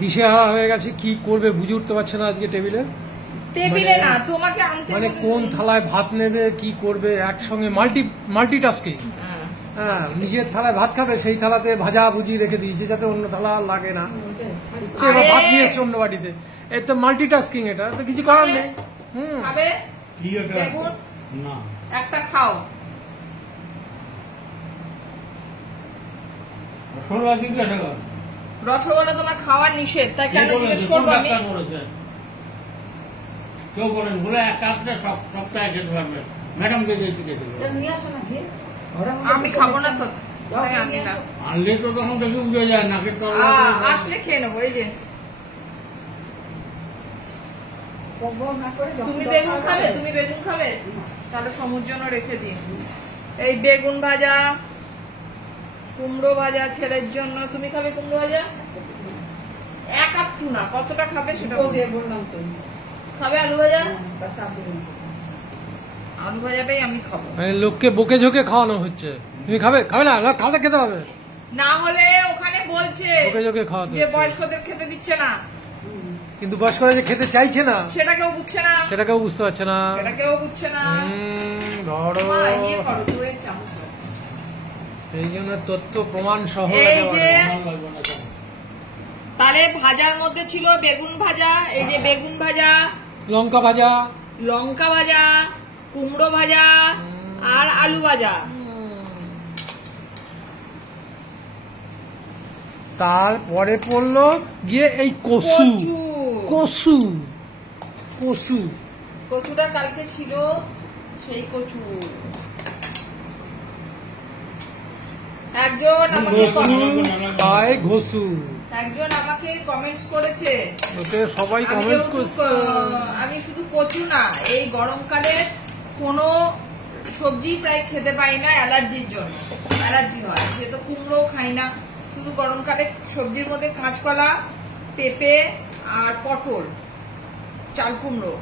দিশেহারা হয়ে গেছে, কি করবে বুঝে উঠতে পারছে না আজকে টেবিলে। টেবিলে না, তোমাকে আনতে মানে কোন থালায় ভাত নেবে, কি করবে, একসঙ্গে মাল্টিটাস্কিং। হ্যাঁ, নিজের থালায় ভাত খাবে, সেই থালাতে ভাজা ভুজি রেখে দিয়েছে যাতে অন্য থালা লাগে না। ভাত নিয়ে এসছে অন্য বাড়িতে, এই তো মাল্টিটাস্কিং, এটা তো কিছু করার নেই। খাবে না, একটা খাও। রসগোল্লা তোমার খাওয়ার নিষেধ, তাই কেন জিজ্ঞেস করবো আমি? কেউ বলেন বলে এক কাপটা সপ্তাহে খেতে পারবে, ম্যাডামকে আমি খাবো না তো, আনলে তো তখন দেখে উঠে যায় নাকের তলা। আসলে খেয়ে নেবো। এই যে তুমি বেগুন খাবে, তুমি বেগুন খাবে, তাহলে সমুর জন্য রেখে দিই। এই বেগুন ভাজা, কুমড়ো ভাজা ছেলের জন্য। তুমি খাবে কুমড়ো ভাজা? এক আধটু না, কতটা খাবে সেটা বললাম তো। খাবে আলু ভাজা? আলু ভাজাটাই আমি খাবো। লোককে বকে ঝোকে খাওয়ানো হচ্ছে, তুমি খাবে? খাবে না, খাওয়াতে খেতে হবে। না হলে ওখানে বলছে বকে ঝোকে খাওয়াতে যে বয়স্কদের খেতে দিচ্ছে না, কিন্তু বয়স্করা যে খেতে চাইছে না সেটা কেউ বুঝছে না, সেটা কেউ বুঝতে পারছে না, সেটা কেউ বুঝছে না। এই জন্য তথ্য প্রমাণ সহ। এই যে তাহলে ভাজার মধ্যে ছিল বেগুন ভাজা, এই যে বেগুন ভাজা, লঙ্কা ভাজা, কুমড়ো ভাজা আর আলু ভাজা। তারপরে পড়লো গিয়ে এই কচু। কচুটা কালকে ছিল, সেই কচু। একজন আমাকে কমেন্টস করেছে, সবাই কমেন্টস করছে। আমি শুধু কচু না, এই গরমকালে কোনো সবজি প্রায় খেতে পাই না, অ্যালার্জির জন্য। অ্যালার্জি হয়, সে তো কুমড়ো খাই না। শুধু গরমকালে সবজির মধ্যে কাঁচকলা, পেঁপে আর পটল, চাল কুমড়ো,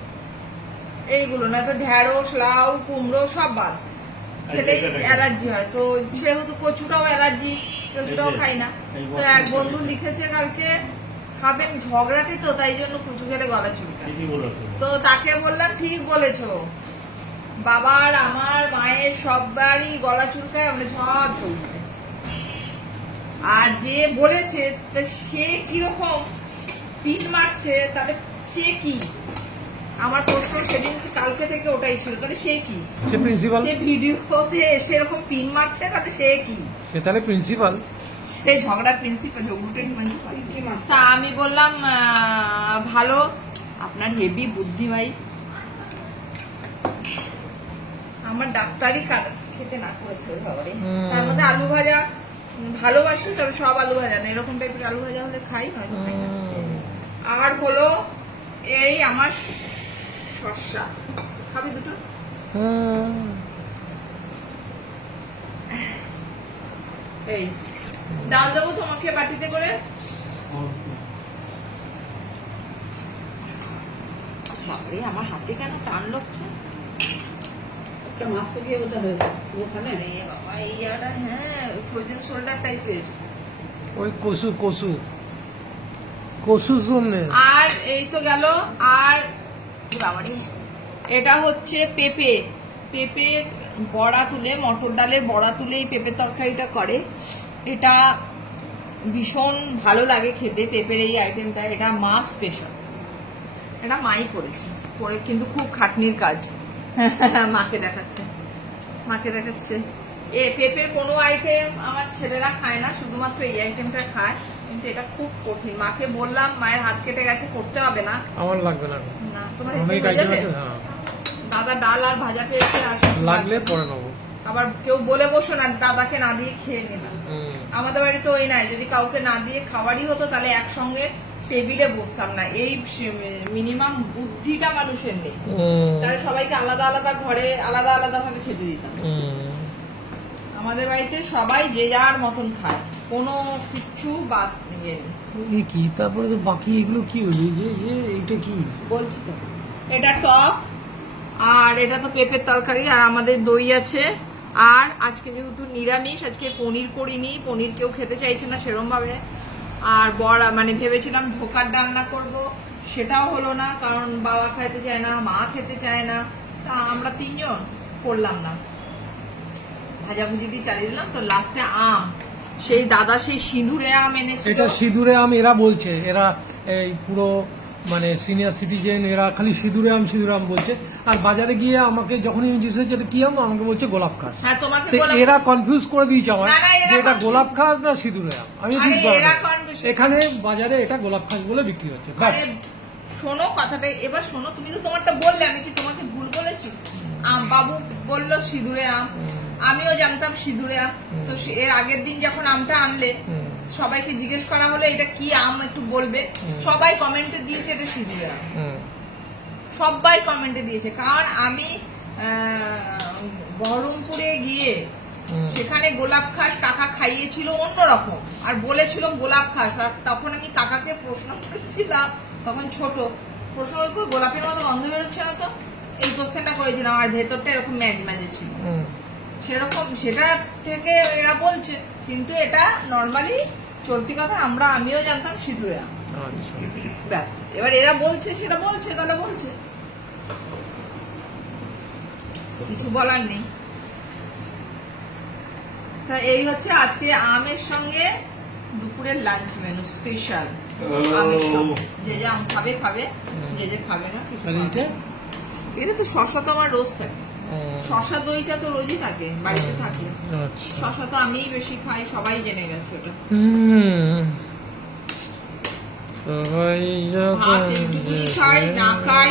এইগুলো না তো ঢেঁড়স, লাউ, কুমড়ো সব বাদ, খেলেই অ্যালার্জি হয়। তো সেহেতু কচুটাও অ্যালার্জি, কচুটাও খাই না। তো এক বন্ধু লিখেছে কালকে খাবেন, ঝগড়াটে তো, তাই জন্য কচু খেলে গলা চুলকায়। তো তাকে বললাম ঠিক বলেছো, বাবার, আমার, মায়ের সবারই গলা চুলকায়, আমরা সব চুলকায়। আর যে বলেছে সে কিরকম পিন মারছে, তাহলে সে কি? আমার প্রশ্ন সেদিন কালকে থেকে ওটাই ছিল, তাহলে সে কি? সে ভিডিওতে সেরকম পিন মারছে, তাহলে সে কি? সে তাহলে প্রিন্সিপাল, সে ঝগড়ার প্রিন্সিপাল, তা আমি বললাম ভালো, আপনার হেভি বুদ্ধি ভাই। আমার ডাক্তারি খেতে না করেছে ওইভাবে। তার মধ্যে আলু ভাজা ভালোবাসি, তবে সব আলু ভাজা না, এরকম টাইপের আলু ভাজা হলে খাই, নয়তো খাই না। আর হলো এই আমার শসা, খাবি দুটো? এই ডাল দেবো তোমাকে বাটিতে করে। বাপরে, আমার হাতে কেন টান লাগছে? হ্যাঁ, ফ্রোজেন শোল্ডার টাইপের ওই কচুর জন্য। আর এই তো গেল। আর বাবারে, এটা হচ্ছে পেঁপে বড়া তুলে, মটর ডালের বড়া তুলে এই পেঁপে তরকারিটা করে। এটা ভীষণ ভালো লাগে খেতে, পেঁপের এই আইটেমটা। এটা মা স্পেশাল, এটা মাই করেছে, করে কিন্তু খুব খাটনির কাজ। মাকে দেখাচ্ছে। এ পেঁপের কোনো আইটেম আমার ছেলেরা খায় না, শুধুমাত্র এই আইটেমটা খায়, কিন্তু এটা খুব কঠিন। মাকে বললাম, মায়ের হাত কেটে গেছে, করতে হবে না, আমার লাগবে না, তোমার হয়ে যাবে। দাদা ডাল আর ভাজা পেয়েছে, আর লাগলে পরে নেবো। আবার কেউ বলে বসো না, দাদাকে না দিয়ে খেয়ে নিলাম। আমাদের বাড়িতে ওই নাই, যদি কাউকে না দিয়ে খাওয়ারই হতো তাহলে একসঙ্গে টেবিলে বসতাম না। এই মিনিমাম বুদ্ধিটা মানুষের নেই, তাহলে সবাইকে আলাদা আলাদা ঘরে আলাদা আলাদা ভাবে খেতে দিতাম। আমাদের বাড়িতে সবাই যে যার মতন খায়, কোনো কিছু বাদ নেই। কি তারপরে তো বাকি এগুলো কি হলো? এইটা কি বলছি তো, এটা টক, আর এটা তো পেঁপের তরকারি, আর আমাদের দই আছে। আর আজকে যেহেতু নিরামিষ, আজকে পনির করিনি, পনির কেউ খেতে চাইছে না সেরকম ভাবে, আর বড়া মানে ভেবেছিলাম ধোকার ডালনা করব, সেটাও হলো না, কারণ বাবা খেতে চায় না, মা খেতে চায় না, তা আমরা 3 জন করলাম না, ভাজাভুজি দিয়ে চালিয়ে দিলাম। তো লাস্টে আম, সেই দাদা সেই সিঁদুরে আম এনেছিল। এটা সিঁদুরে আম এরা বলছে, এরা এই পুরো মানে সিনিয়র সিটিজেন, এরা খালি সিঁদুরে আম বলছে। আর বাজারে গিয়ে আমাকে যখনই জিজ্ঞেস হয়েছে এটা কি আম, আমাকে বলছে গোলাপ খাস। হ্যাঁ, তোমাকে তো গোলাপ- এরা কনফিউজ করে দিয়েছে আমার না, না, এরা যে এটা confuse- গোলাপ খাস না সিঁদুরে আম। আমি আরে, বুঝতে পারলাম এরা না। confuse- এখানে বাজারে এটা গোলাপ খাস বলে বিক্রি হচ্ছে, ব্যাস। আরে, শোনো কথাটা, এবার শোনো, তুমি তো তোমারটা বললে, আমি কি তোমাকে ভুল বলেছি? আম বাবু বললো সিঁদুরে আম, আমিও জানতাম সিঁদুরে আম। তো এর আগের দিন যখন আমটা আনলে, সবাইকে জিজ্ঞেস করা হলো এটা কি আম একটু বলবে, সবাই কমেন্টে দিয়েছে এটা সিঁদুরে আম, সবাই কমেন্টে দিয়েছে। কারণ আমি বহরমপুরে গিয়ে সেখানে গোলাপ খাস কাকা খাইয়েছিল অন্যরকম, আর বলেছিল গোলাপ খাস। আর তখন আমি কাকাকে প্রশ্ন করেছিলাম, তখন ছোট, প্রশ্ন করে গোলাপের মতো গন্ধ বেরোচ্ছে না তো, এই কোশ্চেনটা করেছিলাম। আর ভেতরটা এরকম ম্যাজে ছিল, সেরকম সেটা থেকে এরা বলছে। কিন্তু এটা নর্মালি চলতি কথা, আমিও জানতাম সিঁদুরে আম, ব্যাস। এবার এরা বলছে সেটা বলছে, তাহলে বলছে, কিছু বলার নেই। তা এই হচ্ছে আজকে আমের সঙ্গে দুপুরের লাঞ্চ মেনু, স্পেশাল আমের সঙ্গে। যে যে আম খাবে খাবে, যে যে খাবে না কিছু খাবে না। এটা তো শশা তো আমার রোজ থাকে, শশা দইটা তো রোজই থাকে, বাড়িতে থাকে। শশা তো আমিই বেশি খাই, সবাই জেনে গেছে ওটা। সবাই ভাত একটুকুনি খাই, না খাই,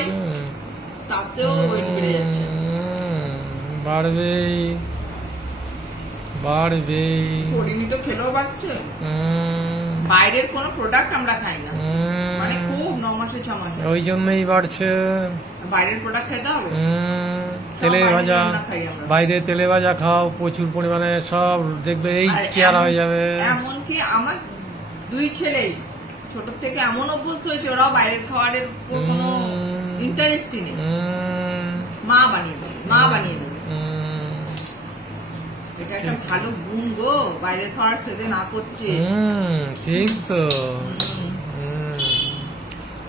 তাতেও ওয়েট বেড়ে যাচ্ছে। বাড়বে হরিণী তো খেলেও বাড়ছে। বাইরের কোনো প্রোডাক্ট আমরা খাই না, মানে খুব 9 মাসে 6 মাসে। ওই জন্যই বাড়ছে। বাইরের প্রোডাক্ট খেতে হবে, তেলে বাইরের ভাজা, রান্না খাই আমরা। বাইরে তেলে ভাজা খাও প্রচুর পরিমাণে, সব দেখবে এই আর চেহারা হয়ে যাবে। এমনকি আমার 2 ছেলেই ছোট থেকে এমন অভ্যস্ত হয়েছে, ওরাও বাইরের খাবারের উপর কোনো ইন্টারেস্টই নেই। মা বানিয়ে দেবে, মা বানিয়ে দেবে। এটা একটা ভালো গুণ গো, বাইরের খাবার খেতে না করছে। ঠিক তো,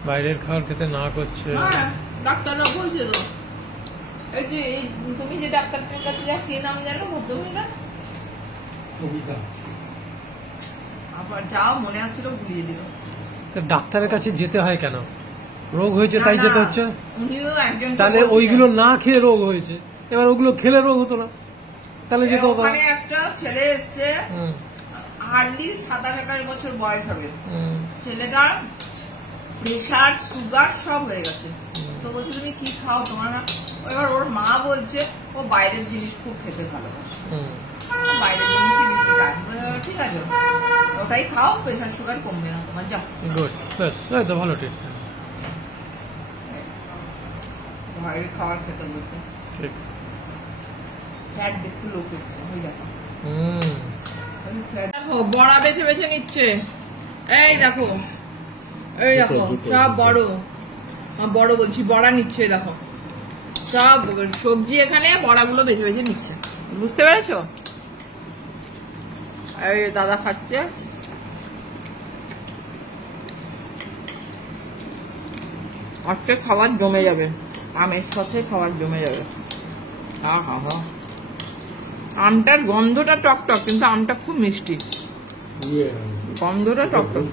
বাইরের খাবার খেতে না করছে। হ্যাঁ, ডাক্তাররা বলছে তো। এই যে তুমি যে ডাক্তারটার কাছে যা, কি নাম জানো ভদ্রমহিলা? আবার যাও, মনে আসছিল ভুলিয়ে দিল। তো ডাক্তারের কাছে যেতে হয় কেন? রোগ হয়েছে তাই না, যেতে হচ্ছে? উনিও একজন তাহলে ওইগুলো না খেয়ে রোগ হয়েছে, এবার ওগুলো খেলে রোগ হতো না, তাহলে যেতে হতো না। ওখানে একটা ছেলে এসছে, হার্ডলি 27-28 বছর বয়স হবে। ছেলেটার প্রেশার, সুগার সব হয়ে গেছে। তো বলছে তুমি কি খাও তোমার? এবার ওর মা বলছে ও বাইরের জিনিস খুব খেতে ভালোবাসে, বাইরের জিনিসই বেশি খায়। ঠিক আছে, ওটাই খাও, প্রেশার সুগার কমবে না তোমার, যাও। গুড, ব্যাস, এই তো ভালো ট্রিটমেন্ট। বাইরের খাবার খেতে বলছে। ঠিক। ফ্যাট দেখতে লোক এসছে, ওই দেখো। দেখো বড়া বেছে বেছে নিচ্ছে, এই দেখো, এই দেখো সব বড় বড় বলছি, বড়া নিচ্ছে, দেখো সব সবজি এখানে বড়াগুলো বেছে বেছে নিচ্ছে, বুঝতে পেরেছো? এই দাদা খাচ্ছে, আজকে খাবার জমে যাবে, আমের সাথে খাবার জমে যাবে। আমটার গন্ধটা টক টক, কিন্তু আমটা খুব মিষ্টি, গন্ধটা টক টক।